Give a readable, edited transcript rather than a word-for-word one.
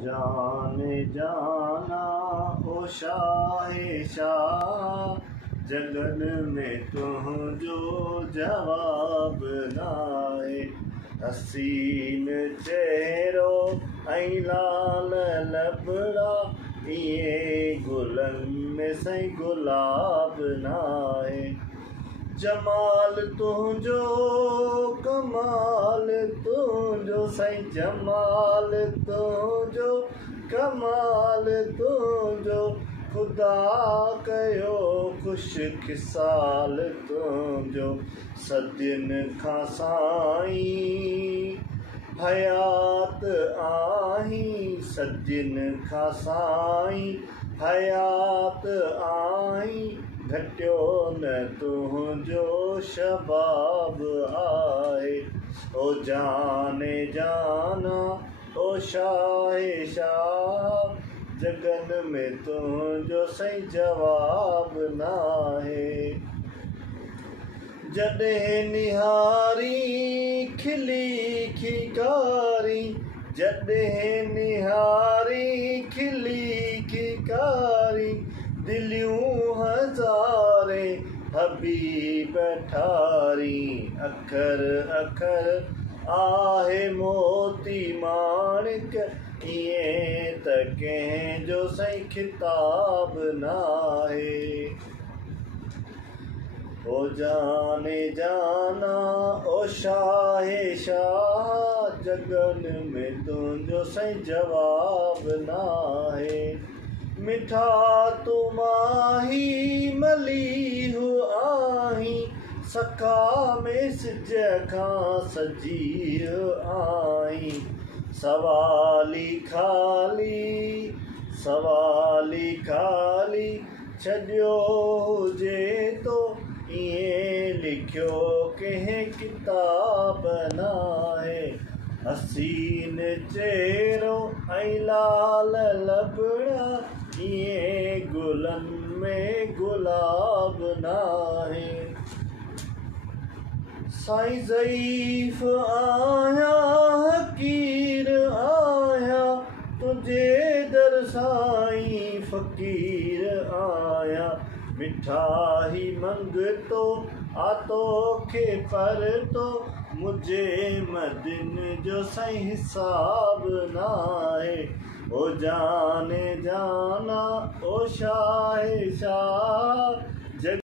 जाने जाना ओ शाहे शाह, जगन में तुझो जवाब नाहे। हसीन चेहरो ऐं लाल लबड़ा, इए गुलन में सही गुलाब नाहे। जमाल तुझो कमाल तुझो सही जमाल तुझो कमाल तुझो, खुदा कयो खुश खिसाल तुझो। सदियुनि खां साईं हयात आहीं, सदियुनि खां साईं हयात आहीं, घटियो न तुझो शबाब आहे। ओ जाने जाना ओ शाहे शाह, जगन में तुझो सही जवाब नाहे। जॾहिं निहारी खिली खिकारी, जॾहिं निहारी खिली खिकारी, दिलियूं हज़ारे हबीब ठारी। अखर अखर आहे मोती माणिक, इएं त कंहिंजो सही खिताब नाहे। ओ जाने जाना ओ शाहे शाह, जगन में तुझो सही जवाब नाहे। मिठा तू माही मलीहु आहीं, सखा में सिज खां सजीह आहीं। सवाली खाली छॾियो हुजे तो, इएं लिखियो कंहिं किताब नाहे। हसीन चेहरो ऐं लाल लबड़ा, इएं गुलन में गुलाब नाहे। साईं ज़ईफ़ आहियां हक़ीर आहियां, तुंहिंजे दर साईं फ़क़ीर आहियां। मिठाई मंगतो आतो खे परतो, मुझे मदिन जो सही हिसाब नाहे। ओ जाने जाना ओ शाहे शाह,